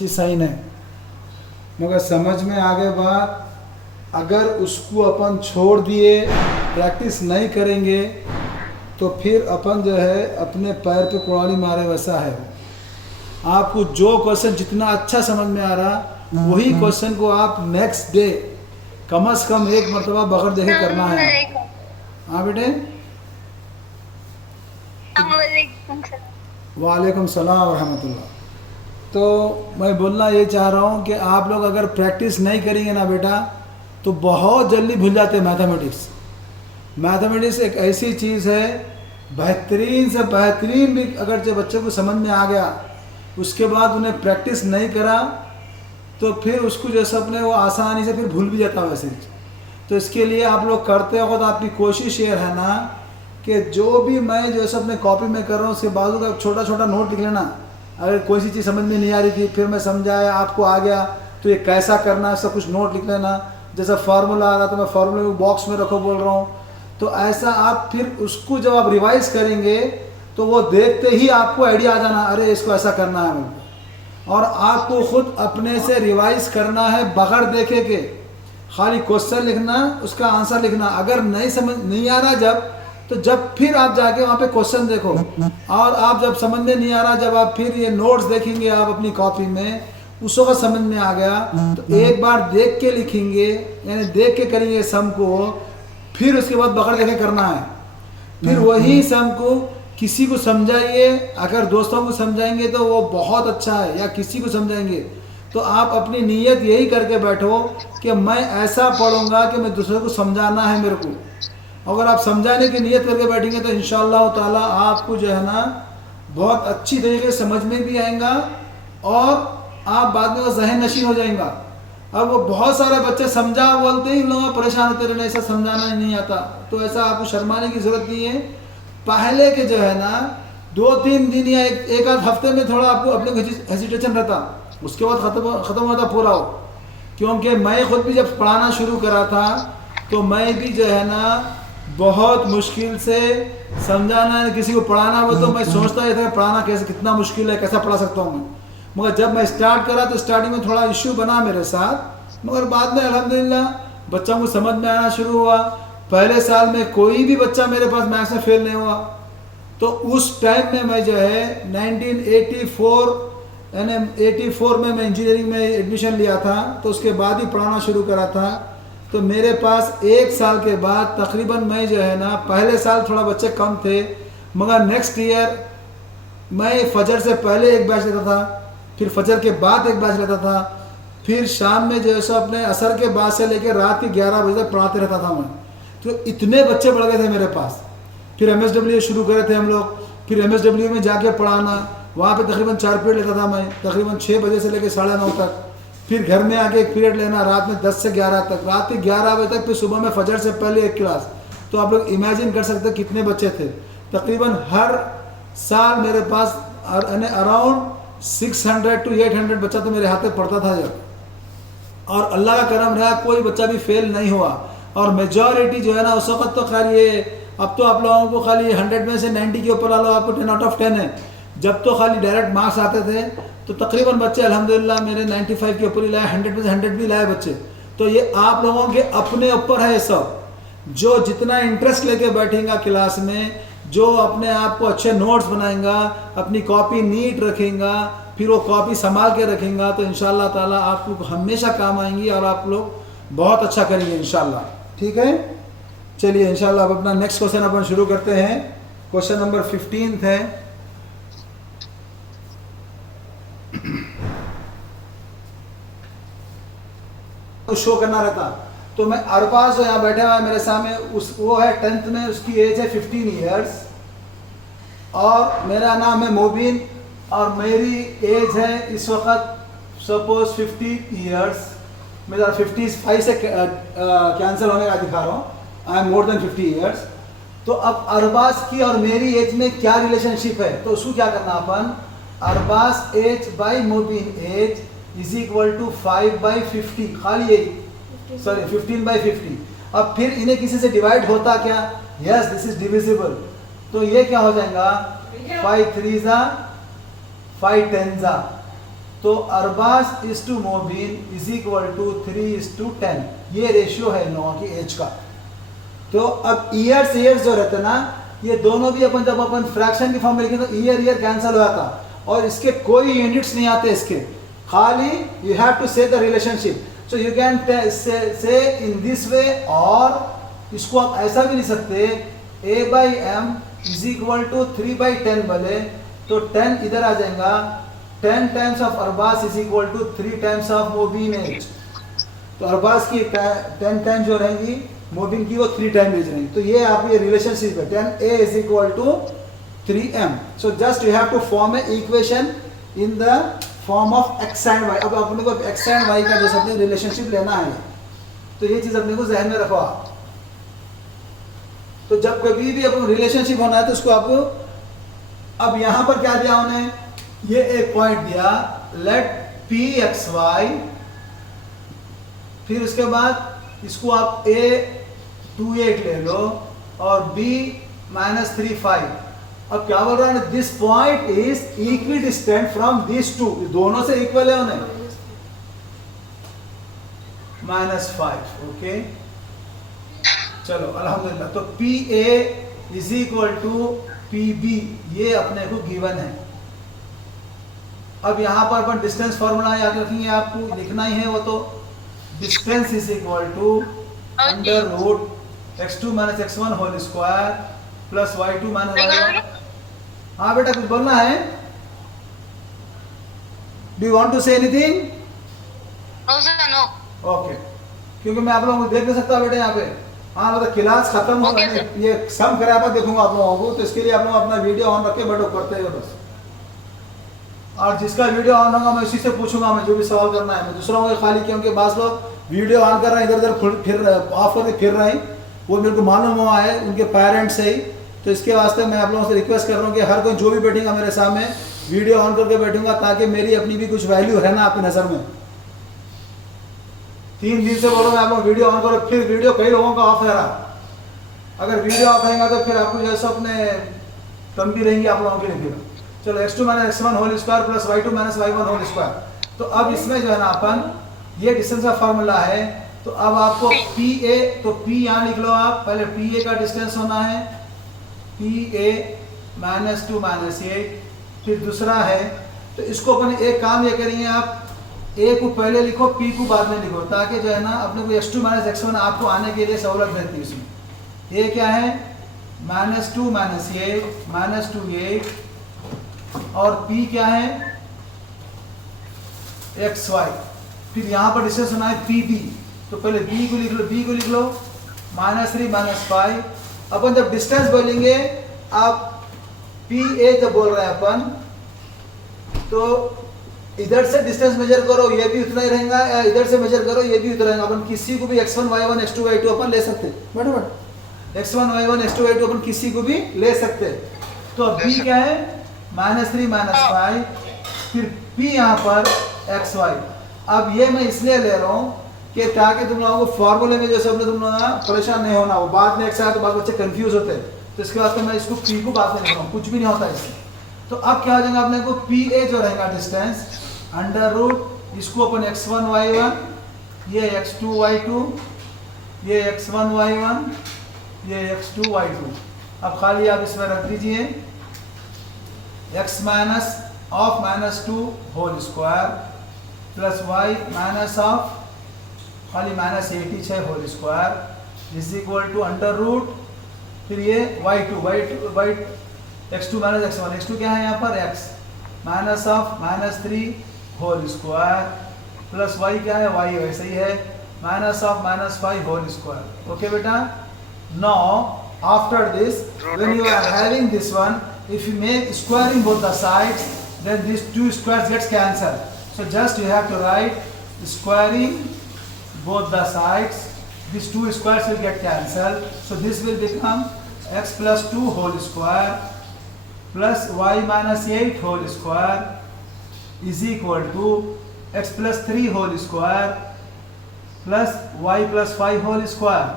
अच्छी साइन है, मगर समझ में आगे बात, अगर उसको अपन छोड़ दिए, प्रैक्टिस नहीं करेंगे तो फिर अपन जो है अपने पैर पे कुड़ाली मारे वैसा है। आपको जो क्वेश्चन जितना अच्छा समझ में आ रहा वही क्वेश्चन को आप नेक्स्ट डे कम से कम एक मरतबा बगैर देखे करना है। हाँ बेटे। वालेकुम सलाम रहमतुल्लाह। तो मैं बोलना ये चाह रहा हूँ कि आप लोग अगर प्रैक्टिस नहीं करेंगे ना बेटा तो बहुत जल्दी भूल जाते हैं मैथमेटिक्स। मैथमेटिक्स एक ऐसी चीज़ है, बेहतरीन से बेहतरीन भी अगर जो बच्चे को समझ में आ गया, उसके बाद उन्हें प्रैक्टिस नहीं करा तो फिर उसको जैसे अपने वो आसानी से फिर भूल भी जाता है वैसे। तो इसके लिए आप लोग करते हो तो आपकी कोशिश ये है ना कि जो भी मैं जैसे अपने कॉपी में कर रहा हूँ उसके बाजू का छोटा छोटा नोट लिख लेना। अगर कोई सी चीज़ समझ में नहीं आ रही थी फिर मैं समझाया आपको आ गया तो ये कैसा करना है सब कुछ नोट लिख लेना। जैसा फार्मूला आ रहा तो मैं फार्मूले को बॉक्स में रखो बोल रहा हूँ, तो ऐसा आप फिर उसको जब आप रिवाइज करेंगे तो वो देखते ही आपको आइडिया आ जाना, अरे इसको ऐसा करना है मुझे। और आपको खुद अपने से रिवाइज करना है बगैर देखे के, खाली क्वेश्चन लिखना उसका आंसर लिखना। अगर नहीं आ रहा जब फिर आप जाके वहाँ पे क्वेश्चन देखो, और आप जब समझ में नहीं आ रहा जब आप फिर ये नोट्स देखेंगे आप अपनी कॉपी में, उस वक्त समझ में आ गया तो एक बार देख के लिखेंगे, यानी देख के करेंगे सम को, फिर उसके बाद बगैर देखे करना है। फिर वही सम को किसी को समझाइए, अगर दोस्तों को समझाएंगे तो वो बहुत अच्छा है, या किसी को समझाएंगे तो आप अपनी नीयत यही करके बैठो कि मैं ऐसा पढ़ूंगा कि मैं दूसरे को समझाना है मेरे को। अगर आप समझाने की नीयत करके बैठेंगे तो इंशाअल्लाह ताला आपको जो है ना बहुत अच्छी तरीके से समझ में भी आएगा और आप बाद में जहन नशीन हो जाएगा। अब वो बहुत सारे बच्चे समझा बोलते ही लोग परेशान होते रहे, ऐसा समझाना ही नहीं आता। तो ऐसा आपको शर्माने की ज़रूरत नहीं है। पहले के जो है ना 2-3 दिन या एक आध हफ्ते में थोड़ा आपको अपने हेजिटेशन रहता, उसके बाद ख़त्म होता पूरा हो। क्योंकि मैं खुद भी जब पढ़ाना शुरू करा था तो मैं भी जो है ना बहुत मुश्किल से समझाना है, किसी को पढ़ाना हो तो मैं सोचता ही था पढ़ाना कैसे, कितना मुश्किल है, कैसा पढ़ा सकता हूँ मैं। मगर जब मैं स्टार्ट करा तो स्टार्टिंग में थोड़ा इश्यू बना मेरे साथ, मगर बाद में अल्हम्दुलिल्लाह बच्चों को समझ में आना शुरू हुआ। पहले साल में कोई भी बच्चा मेरे पास मैथ्स में फेल नहीं हुआ। तो उस टाइम में मैं जो है 1984 यानी 84 में मैं इंजीनियरिंग में एडमिशन लिया था, तो उसके बाद ही पढ़ाना शुरू करा था। तो मेरे पास एक साल के बाद तकरीबन मैं जो है ना, पहले साल थोड़ा बच्चे कम थे, मगर नेक्स्ट ईयर मैं फजर से पहले एक बैच लेता था, फिर फजर के बाद एक बैच लेता था, फिर शाम में जो है अपने असर के बाद से लेकर रात के 11 बजे तक पढ़ाते रहता था मैं। तो इतने बच्चे बढ़ गए थे मेरे पास। फिर MSW शुरू करे थे हम लोग, फिर MSW में जाके पढ़ाना, वहाँ पे तकरीबन 4 पीरियड लेता था मैं, तकरीबन 6 बजे से लेकर 9:30 तक। फिर घर में आके एक पीरियड लेना रात में 10 से 11 तक, रात के 11 बजे तक, फिर सुबह में फजर से पहले एक क्लास। तो आप लोग इमेजिन कर सकते कितने बच्चे थे। तकरीबन हर साल मेरे पास अराउंड 600 to 800 बच्चा तो मेरे हाथ में पढ़ता था जब, और अल्लाह का करम रहा कोई बच्चा भी फेल नहीं हुआ। और मेजॉरिटी जो है ना उस वक्त तो खाली ये, अब तो आप लोगों को खाली 100 में से 90 के ऊपर ला लो, आपको 10 out of 10 है। जब तो खाली डायरेक्ट मार्क्स आते थे तो तकरीबन बच्चे अल्हम्दुलिल्लाह मेरे 95 के ऊपर ही लाए, 100 में से 100 भी लाए बच्चे। तो ये आप लोगों के अपने ऊपर है सब, जो जितना इंटरेस्ट लेके बैठेगा क्लास में, जो अपने आप को अच्छे नोट्स बनाएगा, अपनी कॉपी नीट रखेगा, फिर वो कॉपी संभाल के रखेगा, तो इंशाअल्लाह ताला आपको हमेशा काम आएंगी और आप लोग बहुत अच्छा करेंगे इंशाअल्लाह। ठीक है, चलिए इंशाअल्लाह अब अपना नेक्स्ट क्वेश्चन अपन शुरू करते हैं। क्वेश्चन नंबर 15 है। तो शो करना रहता, तो मैं अरबाज जो यहाँ बैठे हुआ है मेरे सामने, वो है 10th में, उसकी एज है 15 ईयर्स, और मेरा नाम है मोबिन, और मेरी एज है इस वक्त सपोज 50 ईयर्स। मेरा 55 से कैंसिल होने का दिखा रहा हूँ, I am more than 50 years. तो अब अरबाज की और मेरी एज में क्या रिलेशनशिप है, तो उसको क्या करना अपन, Arbaz age by Mobin age is equal to 5/50, खाली यही, सॉरी 15/50। अब फिर इन्हें किसी से डिवाइड होता क्या, यस दिस इज डिविजिबल, तो ये क्या हो जाएगा 5 3 5 10, तो Arbaz is to Mobin is equal to 3:10, ये रेशियो है इन लोगों की एज का। तो अब ईयर्स जो रहते ना, ये दोनों भी अपन जब अपन फ्रैक्शन की फॉर्म में लिखे तो ईयर कैंसिल हो जाता और इसके कोई यूनिट्स नहीं आते इसके, खाली यू हैव टू से the relationship. So you can say in this way, और इसको आप ऐसा भी लिख सकते a/m इज इक्वल टू 3/10 बोले तो 10 इधर आ जाएगा, 10 times of Arbaz is equal to 3 times of Mobin age. तो अरबाज की 10 टाइम्स जो रहेंगी, मोबिन की वो 3 टाइम एज रहेंगी। तो ये आप ये रिलेशनशिप है 10a is equal to 3m। So just you have to form a equation in the form of x and y। अब अपने को x एंड y का जो सबने रिलेशनशिप लेना है, तो ये चीज अपने को जहन में रखो आप। तो जब कभी भी अपन रिलेशनशिप होना है तो उसको आपको, अब यहां पर क्या दिया उन्हें, ये एक पॉइंट दिया लेट p(x,y), फिर उसके बाद इसको आप a 2.8 ले लो और b -3.5। अब क्या बोल रहा है, this point is equidistant from this two, दोनों से इक्वल है उन्हें, -5। ओके चलो अल्हम्दुलिल्लाह। तो PA is equal to PB, ये अपने को गिवन है। अब यहां पर अपन डिस्टेंस फॉर्मूला याद रखेंगे, आपको लिखना ही है वो। तो distance is equal to √(x2 - x1) whole square plus y2 - y1। हाँ बेटा कुछ बोलना है? Do you want to say anything? No sir no. Okay, क्योंकि मैं आप लोगों को देख नहीं सकता बेटा यहाँ पे। हाँ मतलब क्लास खत्म हो गई, ये सम कराया पर देखूंगा आप लोगों को, तो इसके लिए आप लोग अपना वीडियो ऑन रख के बैठो, करते हो बस। और जिसका वीडियो ऑन होगा मैं उसी से पूछूंगा, मैं जो भी सवाल करना है। मैं दूसरों को खाली, क्योंकि बास लोग वीडियो ऑन कर रहे हैं, इधर उधर फिर ऑफ करके फिर रहे हैं, वो मेरे को मालूम हुआ है उनके पेरेंट्स से ही। तो इसके वास्ते मैं आप लोगों से रिक्वेस्ट कर रहा हूँ कि हर कोई जो भी बैठेगा मेरे सामने वीडियो ऑन करके बैठूंगा, ताकि मेरी अपनी भी कुछ वैल्यू है ना आपकी नज़र में। 3 दिन से बोलो मैं आप लोग वीडियो ऑन करो, फिर वीडियो कई लोगों का ऑफ है रहा। अगर वीडियो ऑफ रहेगा तो फिर आपको जैसे अपने कम भी रहेंगी आप लोगों के लिए। चलो x2 - x1 whole square plus y2 - y1 whole square. तो अब इसमें जो है ना अपन ये डिस्टेंस का फॉर्मूला है। तो अब आपको PA, तो P यहाँ लिख लो आप, पहले PA का डिस्टेंस होना है PA -2 -8, फिर दूसरा है। तो इसको अपन एक काम ये करेंगे, आप A को पहले लिखो, P को बाद में लिखो, ताकि जो है ना अपने को x2 - x1 आपको आने के लिए सहूलत रहती है इसमें। A क्या है -2 -8 -2 8, और P क्या है xy। फिर यहाँ पर डिस्टेंस होना है PB, तो पहले B को लिख लो, B को लिख लो -3 -5। अपन जब डिस्टेंस बोलेंगे, आप PA जब बोल रहे हैं अपन, तो इधर से डिस्टेंस मेजर करो, ये भी उतना ही रहेगा, या इधर से मेजर करो, ये भी उतना रहेगा। अपन किसी को भी x1 y1 x2 y2 अपन ले सकते हैं, but x1 y1 x2 y2 अपन किसी को भी ले सकते हैं। तो अब B क्या है -3 -5, फिर P यहाँ पर xy। अब ये मैं इसलिए ले रहा हूँ कि ताकि तुम लोगों को फॉर्मूले में जैसे अपने तुम लोग परेशान नहीं होना, वो बाद में एक साथ तो बाद बच्चे कंफ्यूज होते हैं। तो इसके वास्ते मैं इसको P को बाद में लिख रहा हूँ, कुछ भी नहीं होता इसमें। तो अब क्या हो जाएगा अपने को, PA जो रहेगा डिस्टेंस √ इसको अपन x1 y1, ये x2 y2, ये x1 y1, ये x2 y2। अब खाली आप इसमें रख दीजिए x - -2 whole square plus y - खाली -86 whole square is equal to √ फिर ये y2 x2 - x1, x2 क्या है यहाँ पर x -3 whole square plus y क्या है y वैसे ही है -5 होल स्क्वायर। ओके बेटा, now after this when you are having this one, if you make squaring both the sides, then these two squares gets cancelled. So just you have to write squaring both the sides, these two squares will get cancelled. So this will become x plus 2 whole square plus y minus 8 whole square is equal to x plus 3 whole square plus y plus 5 whole square.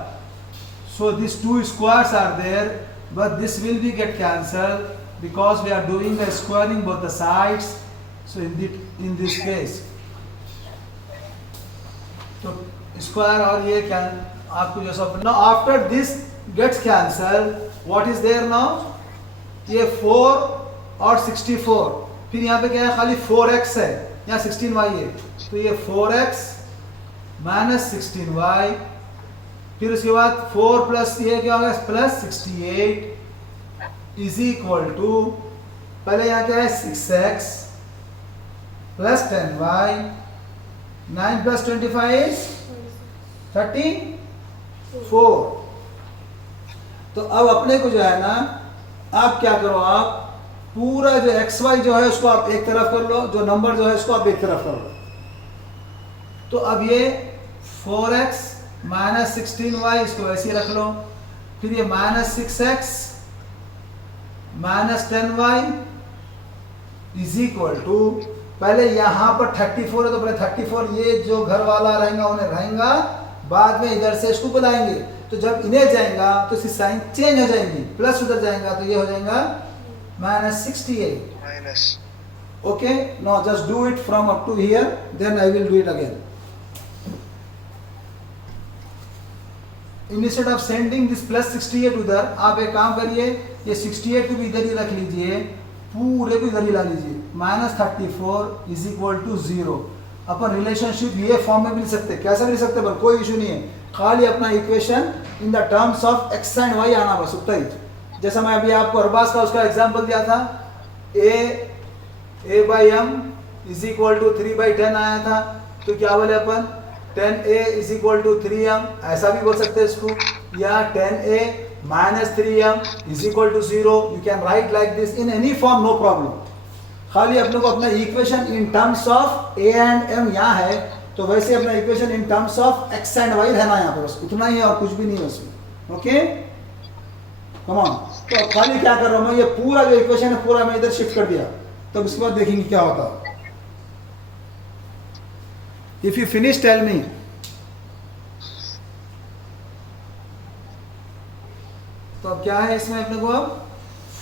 So these two squares are there, but this will be get cancelled because we are doing the squaring both the sides. So in the in this case. तो square और ये क्या आपको जो सब now after this gets cancel, what is there now, ये 4 और 64, फिर यहाँ पे क्या है, खाली 4x है, यहाँ 16y है, तो ये 4x माइनस 16y, फिर उसके बाद 4 प्लस ये क्या होगा प्लस 68 इज इक्वल टू, पहले यहाँ क्या है 6x plus 10y, 9 plus 25 is 34। तो अब अपने को जो है ना, आप क्या करो, आप पूरा जो एक्स वाई जो है उसको आप एक तरफ कर लो, जो नंबर जो है उसको आप एक तरफ कर लो। तो अब ये 4x माइनस 16y इसको वैसे ही रख लो, फिर ये minus 6x minus 10y is equal to, पहले यहाँ पर 34 है तो पहले 34, ये जो घर वाला रहेगा उन्हें रहेगा, बाद में इधर से इसको बुलाएंगे, तो जब इन्हें जाएगा तो इसकी साइन चेंज हो जाएंगी, प्लस उधर जाएगा तो ये हो जाएगा minus 68 minus okay. Now just do it from up to here, then I will do it again. Instead of sending this plus 68 उधर, आप एक काम करिए, ये 68 को भी इधर ही रख लीजिए, पूरे को इधर ही ला लीजिए, माइनस 34 इज इक्वल टू 0। अपन रिलेशनशिप ये फॉर्म में भी लिख सकते, कैसे भी लिख सकते, पर कोई इशू नहीं है, खाली अपना equation in the terms of X and Y आना बस, उतना ही। जैसा मैं अभी आपको अरबाज का उसका एग्जांपल दिया था, a by M is equal to 3/10 आया था, तो क्या बोले अपन 10a is equal to 3m, ऐसा भी बोल सकते हैं इसको, या 10a minus 3m is equal to 0, you can write like this in any form, no problem. खाली अपने को अपना equation in terms of a and m यहाँ है, तो वैसे अपना equation in terms of x and y रहना यहाँ पर, बस उतना ही है और कुछ भी नहीं है उसमें, ओके कम ऑन। तो खाली क्या कर रहा हूँ मैं, ये पूरा जो इक्वेशन है पूरा मैं इधर शिफ्ट कर दिया, तब उसके बाद देखेंगे क्या होता है। If you finish tell me. तो अब क्या है इसमें अपने को, अब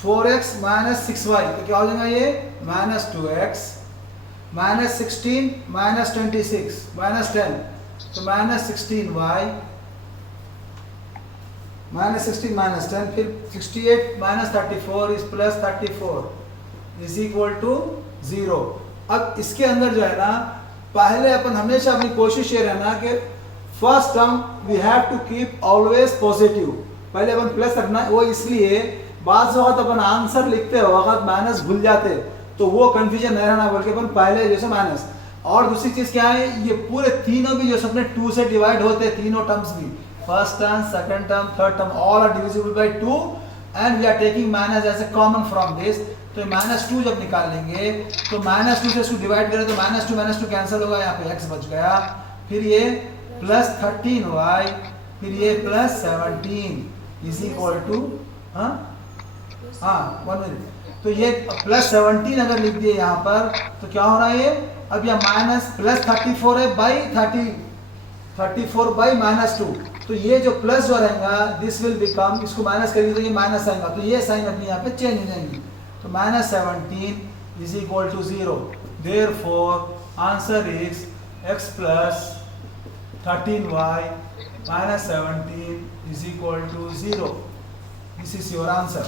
4x माइनस 6y, तो क्या हो जाएगा ये minus 2x minus 16 minus 26 minus 10, तो माइनस 16y माइनस 16 माइनस 10, फिर 68 minus 34 is plus 34 is equal to 0। अब इसके अंदर जो है ना, पहले अपन हमेशा अपनी कोशिश ये रहना कि first term we have to keep always positive, पहले अपन प्लस रखना, वो इसलिए बाद वक्त अपन आंसर लिखते हो वक्त माइनस भूल जाते, तो वो कंफ्यूजन नहीं रहना, बल्कि अपन पहले जैसे माइनस। और दूसरी चीज क्या है, ये पूरे तीनों भी जो अपने 2 से डिवाइड होते हैं, तीनों टर्म्स भी, first term second term third term, all are divisible by 2 and we are taking minus as a common from this. तो माइनस 2 जब निकालेंगे तो माइनस 2 से इसको डिवाइड करें तो माइनस 2 कैंसिल होगा, यहाँ पे x बच गया, फिर ये प्लस 13y, फिर ये प्लस 17 इज इक्वल टू, हाँ 1 मिनट, तो ये प्लस 17 अगर लिख दिए यहाँ पर तो क्या हो रहा है, अब यह माइनस प्लस 34 है बाई 34 बाई माइनस 2, तो ये जो प्लस जो रहेगा दिस विल बिकम, इसको माइनस करेंगे तो ये माइनस आएगा, तो ये साइन अपनी यहाँ पे चेंज हो जाएंगी, तो minus 17 is equal to 0, therefore answer is x plus 13y minus 17 is equal to 0, this is your answer.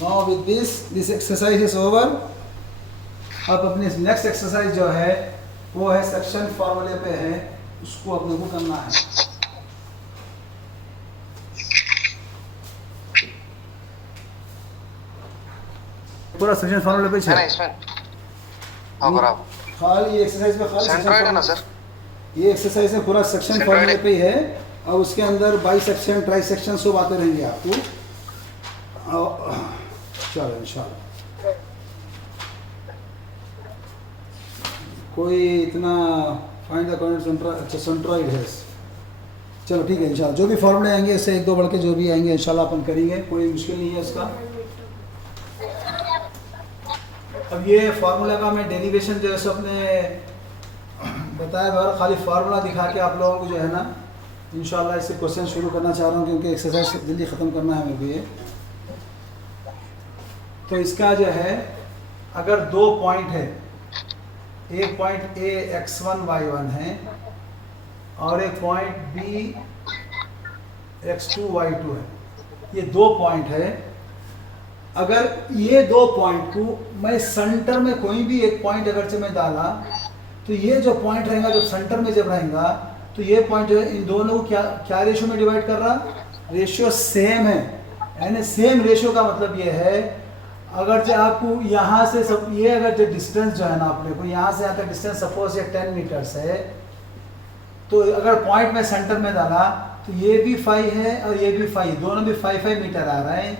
Now with this exercise is over। अब अपने नेक्स्ट एक्सरसाइज जो है वो है सेक्शन फॉर्मूले पे है, उसको अपने को करना है। पूरा सेक्शन फॉर्मूले पे है ना इसमें, हाँ बराबर, खाली एक्सरसाइज में खाली सेंट्रॉइड है ना सर, ये एक्सरसाइज है पूरा सेक्शन सेंट्रॉइड फॉर्मूले है। पे ही है, और उसके अंदर बाई सेक्शन ट्राई सेक्शन सब आते रहेंगे आपको। चलो इंशाल्लाह, कोई इतना फाइंड द कॉर्डिनेट, अच्छा सेंट्रॉइड है, चलो ठीक है इंशाल्लाह, जो भी फॉर्मूले आएंगे इससे एक दो बढ़ के जो भी आएंगे इंशाल्लाह अपन करेंगे, कोई मुश्किल नहीं है इसका। अब ये फार्मूला का मैं डेरिवेशन जो है सो अपने बताया बगैर खाली फार्मूला दिखा के आप लोगों को जो है ना इंशाल्लाह इससे क्वेश्चन शुरू करना चाह रहा हूँ, क्योंकि एक्सरसाइज जल्दी ख़त्म करना है मेरे को ये। तो इसका जो है अगर दो पॉइंट है, एक पॉइंट ए x1 y1 है और एक पॉइंट बी x2 y2 है, ये दो पॉइंट है। अगर ये दो पॉइंट को मैं सेंटर में कोई भी एक पॉइंट अगर से मैं डाला तो ये जो पॉइंट रहेगा, जब सेंटर में जब रहेगा तो ये पॉइंट जो है इन दोनों को क्या क्या रेशियो में डिवाइड कर रहा, रेशियो सेम है। यानी सेम रेशियो का मतलब ये है अगर जो आपको यहाँ से सब ये अगर जो डिस्टेंस जो है ना अपने को यहाँ से यहाँ तक डिस्टेंस सपोज ये 10 मीटर्स है, तो अगर पॉइंट में सेंटर में डाला तो ये भी 5 है और ये भी 5, दोनों भी 5 मीटर आ रहा है।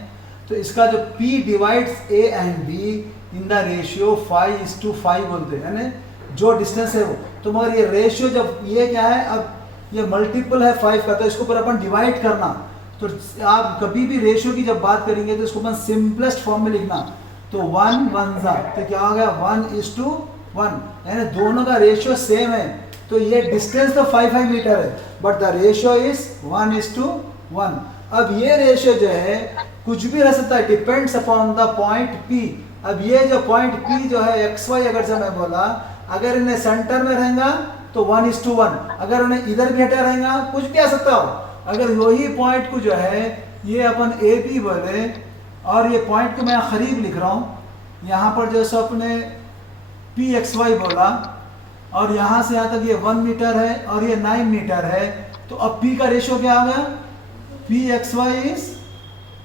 तो इसका जो P divides A and B in the ratio 5:5 बोलते हैं, यानी जो डिस्टेंस है वो। तो मगर ये रेशियो जब ये क्या है, अब ये मल्टीपल है 5 का, तो इसको पर अपन डिवाइड करना। तो आप कभी भी रेशियो की जब बात करेंगे तो इसको अपन सिंपलेस्ट फॉर्म में लिखना। तो 1 1 जा तो क्या हो गया 1:1, यानी दोनों का रेशियो सेम है। तो ये डिस्टेंस तो 5 मीटर है बट द रेशियो इज 1:1। अब ये रेशियो जो है कुछ भी रह सकता है, depends upon the point P। अब ये जो पॉइंट P जो है XY अगर से मैं बोला, अगर इन्हें सेंटर में रहेगा तो 1:1, अगर उन्हें इधर भी हटा रहेगा कुछ भी आ सकता हो। अगर वही पॉइंट को जो है ये अपन AB बोले और ये पॉइंट को मैं करीब लिख रहा हूँ, यहाँ पर जैसे अपने PXY बोला और यहाँ से यहाँ तक ये 1 मीटर है और ये 9 मीटर है, तो अब P का रेशियो क्या आ गया, PXY is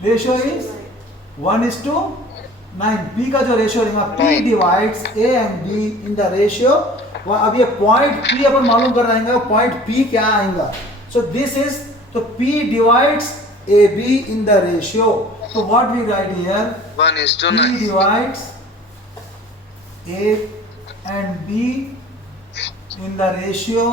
ratio is 1:9। P का जो रेशियो रहेगा P divides A and B in the ratio. अब ये पॉइंट P अपन मालूम कर रहे हैं, पॉइंट P क्या आएगा। सो दिस इज तो P divides AB in the ratio. तो what we write here, P divides A and B in the ratio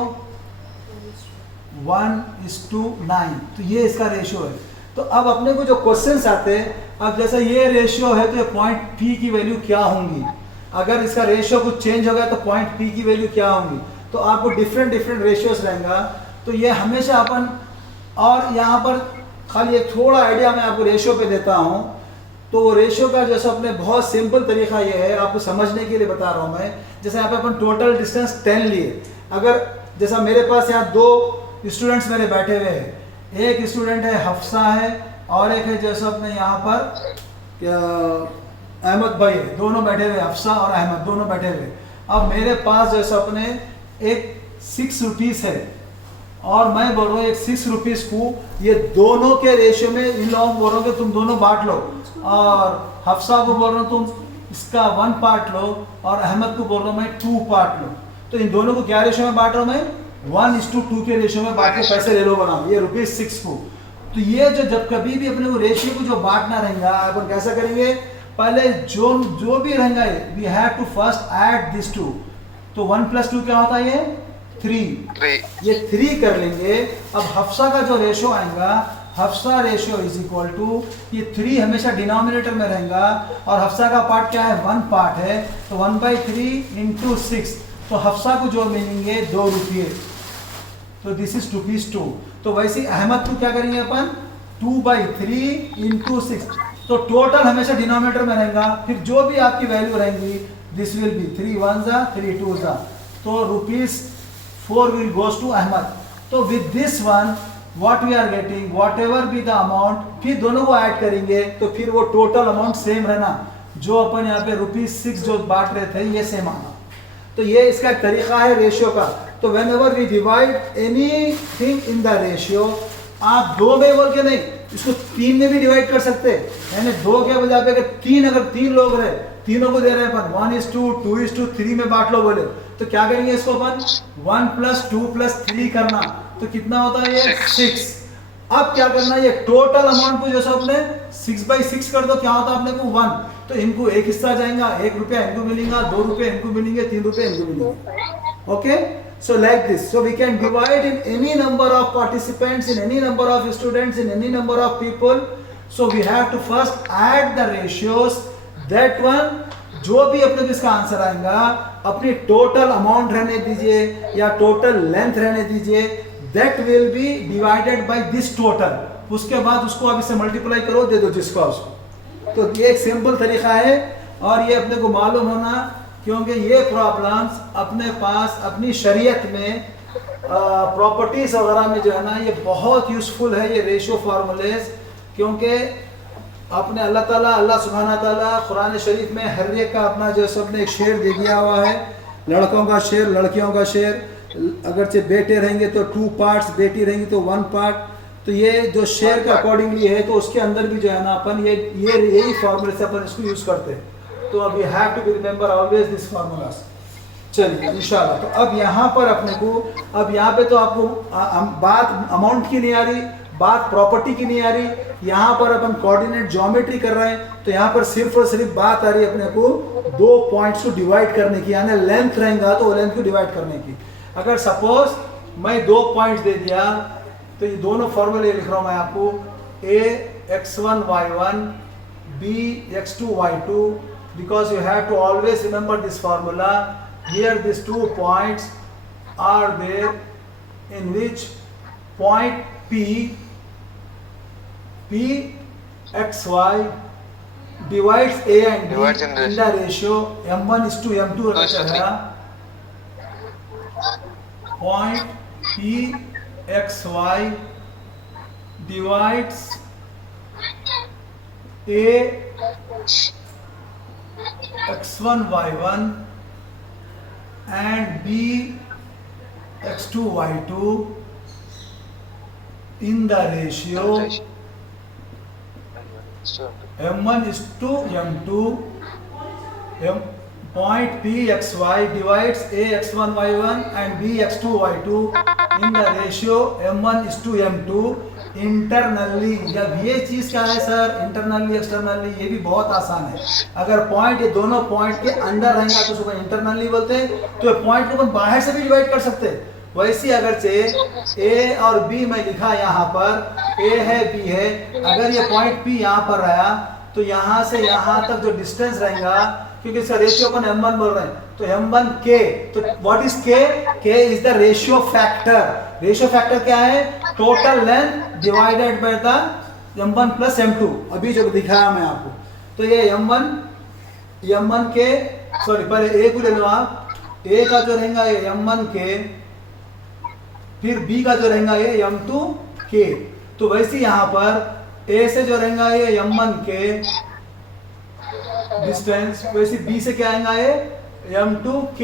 1:9। तो ये इसका रेशियो है। तो अब अपने को जो क्वेश्चंस आते हैं, अब जैसा ये रेशियो है तो ये पॉइंट P की वैल्यू क्या होंगी, अगर इसका रेशियो कुछ चेंज हो गया तो पॉइंट P की वैल्यू क्या होंगी। तो आपको डिफरेंट रेशियोस रहेगा। तो ये हमेशा अपन, और यहाँ पर खाली एक थोड़ा आइडिया मैं आपको रेशियो पे देता हूँ। तो वो रेशियो का जैसे अपने बहुत सिंपल तरीका ये है, आपको समझने के लिए बता रहा हूँ मैं। जैसे यहाँ पे अपन टोटल डिस्टेंस 10 लिए, अगर जैसा मेरे पास यहाँ दो स्टूडेंट्स मेरे बैठे हुए हैं, एक स्टूडेंट है हफ्सा है और एक है जैसे अपने यहाँ पर अहमद भाई है, दोनों बैठे हुए, हफ्सा और अहमद दोनों बैठे हुए। अब मेरे पास जैसे अपने एक 6 रुपीज़ है और मैं बोल रहा हूँ एक 6 रुपीज़ को ये दोनों के रेशियो में इन लोगों को बोल रहा हूँ कि तुम दोनों बांट लो, और हफ्सा को बोल रहा हूँ तुम इसका 1 पार्ट लो, और अहमद को बोल रहा हूँ मैं 2 पार्ट लो। तो इन दोनों को क्या रेशियो में बांट रहा हूँ मैं, 1:2 के रेशियो में बांट के पैसे ले लो बनाओ, ये ₹6 को। तो ये जो जब कभी भी अपने को रेशियो को जो बांटना रहेगा, अपन कैसा करेंगे, पहले जो भी रहेगा we have to first add this 2। तो 1 + 2 क्या होता है, ये 3। ये 3 कर लेंगे। अब हफ्सा का जो रेशियो आएगा, हफ्सा रेशियो इज इक्वल टू, ये 3 हमेशा डिनोमिनेटर में रहेगा और हफ्सा का पार्ट क्या है, 1 पार्ट है, तो 1/3 × 6। तो हफ्सा को जो मिलेंगे 2 रुपये, तो दिस इज ₹2। तो वैसे अहमद को क्या करेंगे अपन, 2/3 × 6। तो टोटल हमेशा डिनोमिनेटर में रहेगा, फिर जो भी आपकी वैल्यू रहेंगी दिस विल बी 3 1 जा 3 2 जा, तो ₹4 विल गोज टू अहमद। तो with this one what we are getting, whatever be the amount, फिर दोनों को ऐड करेंगे तो फिर वो टोटल अमाउंट सेम रहना, जो अपन यहाँ पे ₹6 जो बांट रहे थे ये सेम आना। तो ये इसका एक तरीका है रेशियो का। तो whenever we divide anything in the ratio, आप 2 में बोल के नहीं, इसको 3 में भी डिवाइड कर सकते हैं। यानी 2 के बजाय अगर 3 लोग रहे, तीनों को दे रहे हैं अपन 1:2 2:3 में बांट लो बोले, तो क्या करेंगे इसको अपन 1 + 2 + 3 करना, तो कितना होता है ये 6। अब क्या करना है, ये टोटल अमाउंट को जैसे अपने 6/6 कर दो, क्या होता है अपने को 1। तो इनको एक हिस्सा जाएगा, ₹1 इनको मिलेगा, ₹2 इनको मिलेंगे, ₹3 इनको मिलेंगे। Okay, so like this, so we can divide in any number of participants, in any number of students, in any number of people. So we have to first add the ratios, that one जो भी अपने को इसका answer आएगा अपनी total amount रहने दीजिए या टोटल लेंथ रहने दीजिए, that will be divided by this total. उसके बाद उसको आप इससे मल्टीप्लाई करो, दे दो जिसको उसको। तो ये एक सिंपल तरीका है और ये अपने को मालूम होना, क्योंकि ये प्रॉब्लम्स अपने पास अपनी शरीयत में प्रॉपर्टीज वगैरह में जो है ना ये बहुत यूज़फुल है ये रेशियो फार्मूलेज। क्योंकि अपने अल्लाह सुब्हाना ताला कुरान शरीफ में हर एक का अपना जो सबने एक शेर दे दिया हुआ है, लड़कों का शेर, लड़कियों का शेर। अगरचे बेटे रहेंगे तो 2 पार्ट्स, बेटी रहेंगी तो 1 पार्ट। तो ये जो शेर का अकॉर्डिंगली है तो उसके अंदर भी जो है ना अपन ये यही फार्मूले से अपन इसको यूज़ करते हैं। तो अब we have to be remember always this formulas. चलिए इंशाल्लाह। तो अब यहाँ पर अपने को, अब यहाँ पे तो आपको बात अमाउंट की नहीं आ रही, बात प्रॉपर्टी की नहीं आ रही, यहाँ पर अपन कोऑर्डिनेट ज्योमेट्री कर रहे हैं। तो यहाँ पर सिर्फ और सिर्फ बात आ रही है अपने को 2 पॉइंट्स को डिवाइड करने की, यानी लेंथ रहेगा तो वो लेंथ को डिवाइड करने की। अगर सपोज मैं 2 पॉइंट्स दे दिया तो ये दोनों फॉर्मूले लिख रहा हूँ मैं आपको, a x1 y1 b x2 y2, because you have to always remember this formula. Here these 2 points are there in which point p xy divides a and b Divides in in the ratio m1 is to m2 रहेगा। point p xy divides a x1 y1 and b x2 y2 in the ratio m1 is to m2. Point p xy divides a x1 y1 and b x2 y2 in the ratio m1 is to m2 internally. जब ये चीज़ क्या है sir, internally externally, ये भी बहुत आसान है। अगर पॉइंट ये दोनों पॉइंट के अंदर रहेगा तो उसको इंटरनली बोलते हैं। तो पॉइंट को अपन बाहर से भी डिवाइड कर सकते हैं। वैसे अगर से ए और बी मैं लिखा यहाँ पर, ए है बी है, अगर ये पॉइंट पी यहाँ पर रहा तो यहाँ से यहाँ तक जो डिस्टेंस रहेगा, क्योंकि इसका रेशियो अपन m1 बोल रहे हैं, तो m1 k, तो what is k? k is the ratio factor. Ratio factor क्या है? Total length divided by the m1 plus m2। अभी जो दिखाया मैं आपको, तो ये m1 के, सॉरी पहले a को ले लो आप, a का जो रहेगा ये m1 k, फिर b का जो रहेगा ये m2 k। तो वैसे यहाँ पर a से जो रहेगा ये m1 k डिस्टेंस, वैसे b से क्या आएगा ये m2 k,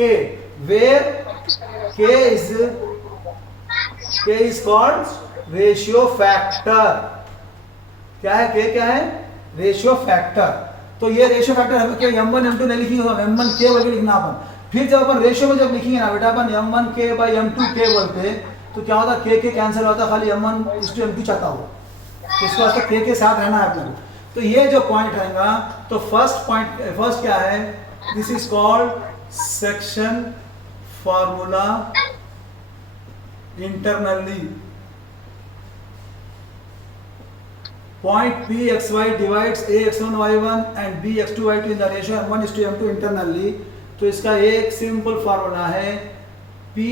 where k is called ratio factor. क्या है k? क्या है? Ratio factor. तो ये रेशियो फैक्टर हमें क्या m1 m2 नहीं लिखेंगे, तो m1 k बोल के लिखना अपन। फिर जब अपन रेशियो में जब लिखेंगे ना बेटा, अपन m1 k by m2 k बोलते, तो क्या होता, k कैंसिल होता, खाली m1 is to m2 चाहता हो। तो इसके वास्ते k के साथ रहना है अपने को। तो ये जो पॉइंट रहेगा, तो फर्स्ट क्या है, this is called section formula internally. Point P xy divides a x1 y1 and b x2 y2 in the ratio m1 is to m2 internally। तो इसका एक सिंपल फार्मूला है P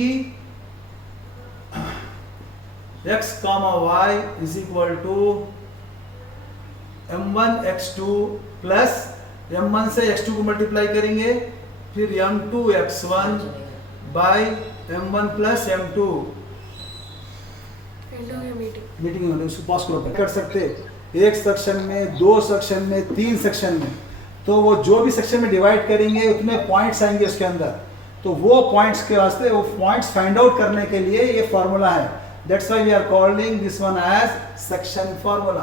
x y is equal to m1 x2 plus m1 से x2 को multiply करेंगे, फिर m2 x1 bye m1 plus m2। Meeting में उसको पॉज करो, कर सकते एक सेक्शन में, 2 सेक्शन में, 3 सेक्शन में। तो वो जो भी सेक्शन में डिवाइड करेंगे उतने पॉइंट्स आएंगे उसके अंदर। तो वो पॉइंट्स के वास्ते, वो पॉइंट्स फाइंड आउट करने के लिए ये फॉर्मूला है। That's why we are calling this one as section formula.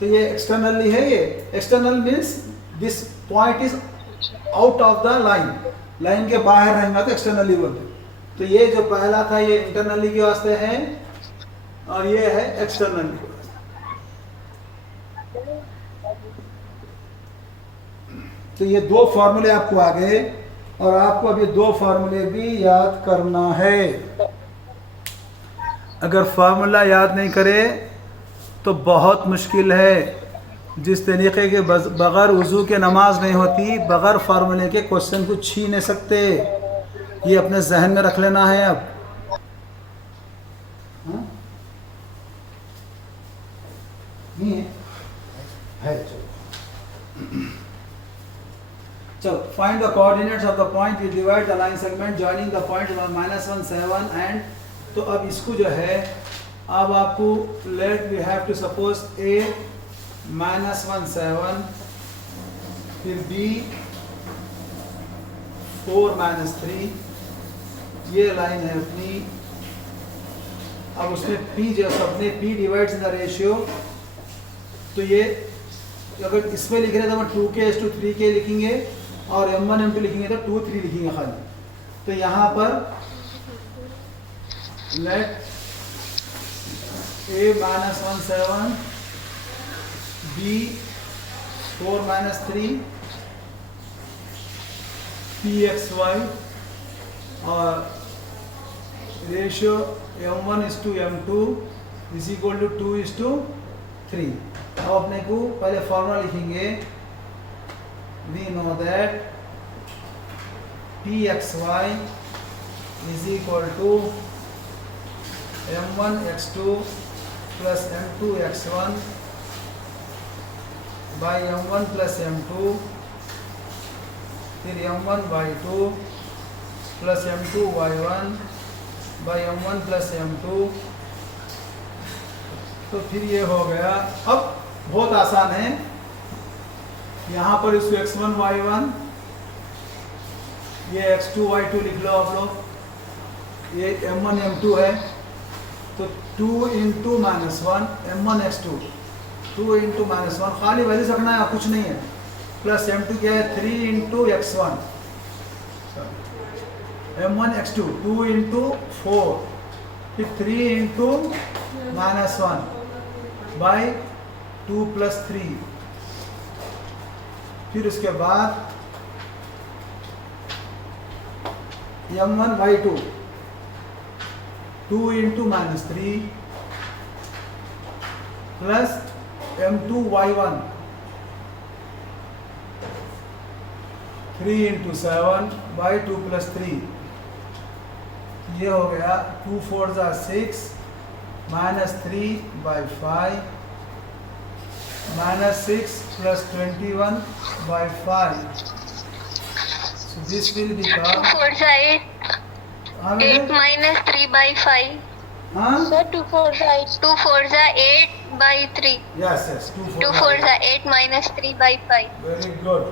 तो ये एक्सटर्नली है, ये external means this point is out of the line के बाहर रहेगा तो एक्सटर्नली बोलते। तो ये जो पहला था ये इंटरनली के वास्ते है और ये है एक्सटर्नली के वास्ते। तो ये 2 फार्मूले आपको आ गए और आपको अब ये 2 फार्मूले भी याद करना है। अगर फार्मूला याद नहीं करे तो बहुत मुश्किल है। जिस तरीके के बग़ैर वज़ू के नमाज नहीं होती, बग़ैर फार्मूले के क्वेश्चन को छीन नहीं सकते। ये अपने जहन में रख लेना है अब। हाँ? नहीं है चलो find the coordinates of the point we divide the line segment joining the point -1 7 and. तो अब इसको जो है, अब आपको let we have to suppose a -1 7 फिर b 4 3, ये लाइन है अपनी। अब उसमें p जो अपने p divides in the ratio, तो ये अगर इसमें लिख रहे तो हम 2k/3k लिखेंगे और m1 m2 लिखेंगे तो 2 3 लिखेंगे खाली। तो यहाँ पर लेट a -1 7 b 4 3 pxy और ratio m1:m2 is equal to 2:3। अब अपने को पहले फॉर्मूला लिखेंगे। We know that pxy is equal to m1x2 plus m2x1 by m1 plus m2 फिर m1/2 plus m2y1 by m1 plus m2। तो फिर ये हो गया। अब बहुत आसान है, यहाँ पर इसको x1 y1, ये x2 y2 लिख लो आप लोग, ये m1 m2 है तो 2 × -1 m1 x2 2 × -1 खाली वैल्यूज रखना है, कुछ नहीं है। प्लस m2 क्या है 3 × x1 m1 x2 2 × 4 फिर 3 × -1 बाई 2 + 3 फिर उसके बाद m1/2 2 × -3 प्लस m2y1 3 × 7 बाई 2 + 3। ये हो गया 2 4 6 -3/5 -6 + 21/5। So this will 2 become 4 8 हाँ 8 -3/5 हाँ Sir 2 4 8/3 yes 2 4 8 -3/5 वेरी गुड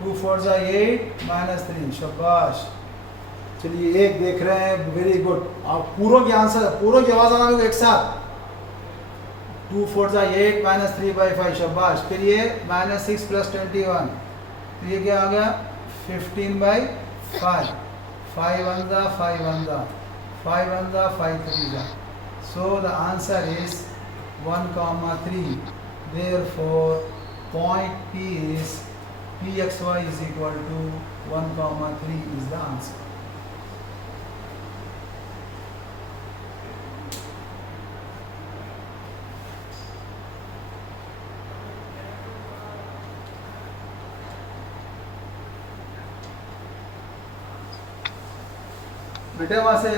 2 4 8 -3 शाबाश। चलिए एक देख रहे हैं, वेरी गुड। आप पूरों की आंसर, पूरों की आवाज आना एक साथ। 2 4 8 -3/5 शाबाश। फिर ये -6 + 21 तो ये क्या आ गया 15/5 5 1 5 1 5 1 5 3 So the answer is 1, 3। Therefore point P is pxy is equal to 1, 3 is the answer। बेटे वहां से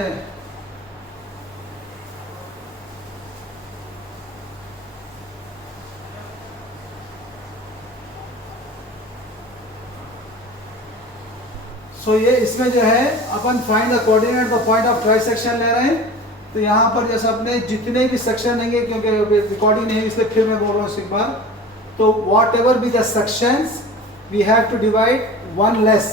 सो ये इसमें जो है अपन find the coordinate the point of trisection ले रहे हैं। तो यहाँ पर जैसे अपने जितने भी सेक्शन रहेंगे, क्योंकि रिकॉर्डिंग नहीं है इसलिए फिर मैं बोल रहा हूँ एक बार, तो whatever be the sections we have to divide 1 less.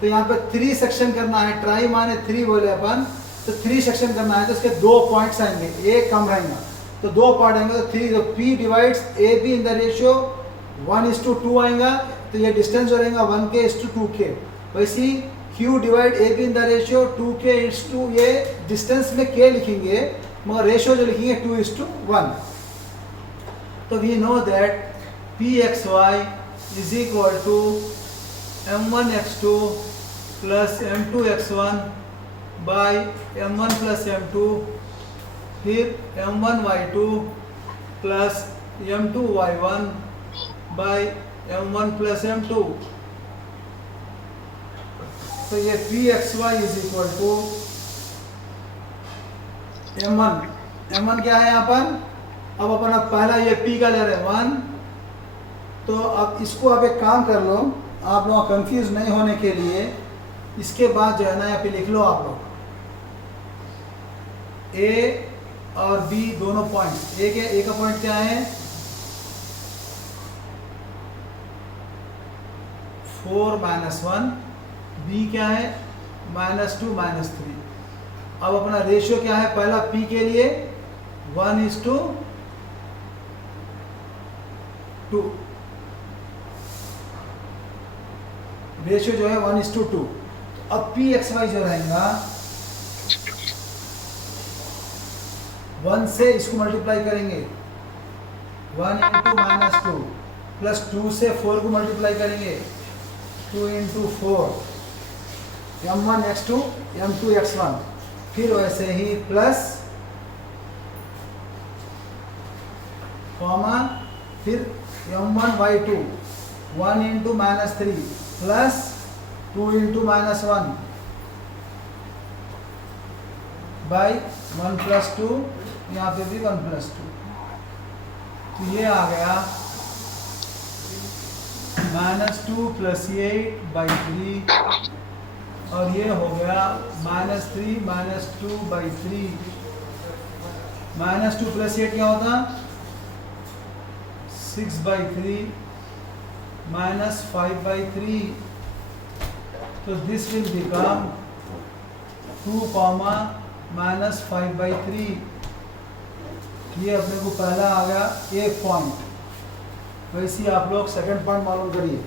तो यहाँ पे 3 सेक्शन करना है, ट्राई माने 3 बोले अपन, तो 3 सेक्शन करना है तो इसके 2 पॉइंट्स आएंगे, एक कम रहेगा तो 2 पार्ट आएंगे तो 3। तो P divides AB in the ratio 1:2 आएगा, तो ये डिस्टेंस जो रहेगा 1k/2k। वैसे ही Q divide AB in the ratio 2k/2, ये डिस्टेंस में k लिखेंगे मगर रेशियो जो लिखेंगे 2:1। तो we know that Pxy is equal to m1x2 plus m2x1 by m1 plus m2 फिर m1y2 plus m2y1 by m1 plus m2। तो ये pxy is equal to m1 क्या है यहाँ पर। अब अपना पहला ये p का ले रहे हैं 1, तो अब इसको आप एक काम कर लो, आप लोग कंफ्यूज नहीं होने के लिए इसके बाद जो है ना यहाँ पे लिख लो आप लोग a और b दोनों पॉइंट। ए का पॉइंट क्या है 4 माइनस 1, b क्या है -2 -3। अब अपना रेशियो क्या है, पहला p के लिए 1:2, रेशियो जो है 1:2। अब pxy जो रहेगा 1 से इसको मल्टीप्लाई करेंगे, 1 इंटू -2 प्लस 2 से 4 को मल्टीप्लाई करेंगे, 2 into 4, m1 x2 m2 x1। फिर वैसे ही प्लस कॉमा, फिर m1 y2 1 into -3 plus 2 into -1 by 1 plus 2, यहाँ पे भी 1 प्लस 2। तो ये आ गया -2 प्लस 8 बाई 3, और ये हो गया -3 -2 बाई 3। -2 प्लस 8 क्या होता 6 बाई 3 -5 बाई 3। तो this will become 2 comma -5 by 3। ये अपने को पहला आ गया एक पॉइंट। वैसे ही आप लोग सेकंड पॉइंट मालूम करिए।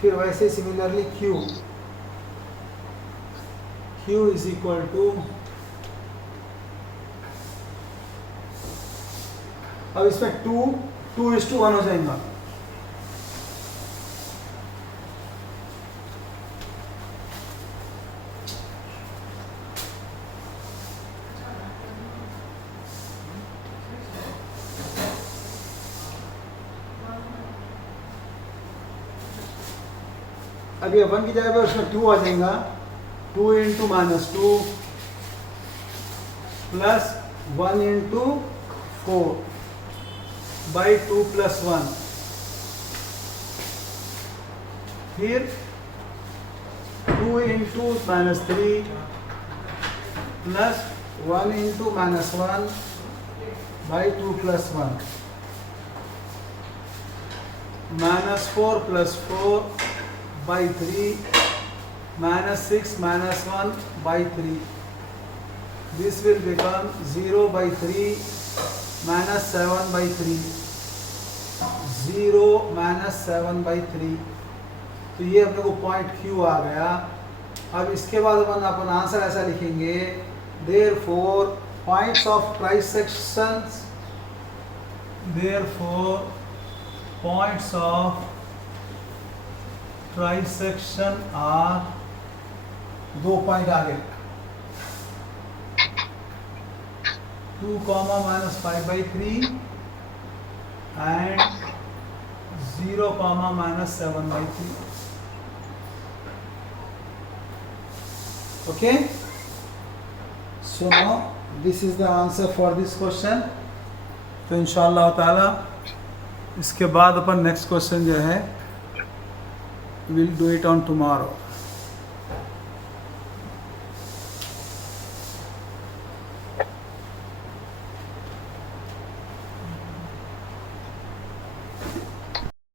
फिर वैसे similarly Q is equal to, अब इसमें 2:1 हो जाएगा। अब ये 1 की जगह पे उसमें 2 आ जाएगा, 2 into -2 plus 1 into 4 by 2 plus 1। फिर 2 into -3 plus 1 into -1 by 2 plus 1, -4 plus 4 by 3, -6 -1 by 3। This will become 0 by 3 minus 7 by 3, 0 minus 7 by 3। तो ये अपने को पॉइंट Q आ गया। अब इसके बाद अपन आंसर ऐसा लिखेंगे, therefore points of trisections, therefore points of trisection are, 2 point आ गए, 2 -5 by 3 and 0 -7 by 3। Okay, so now this is the answer for this question। तो इंशाअल्लाह ताला इसके बाद अपन नेक्स्ट क्वेश्चन जो है we'll do it on tomorrow।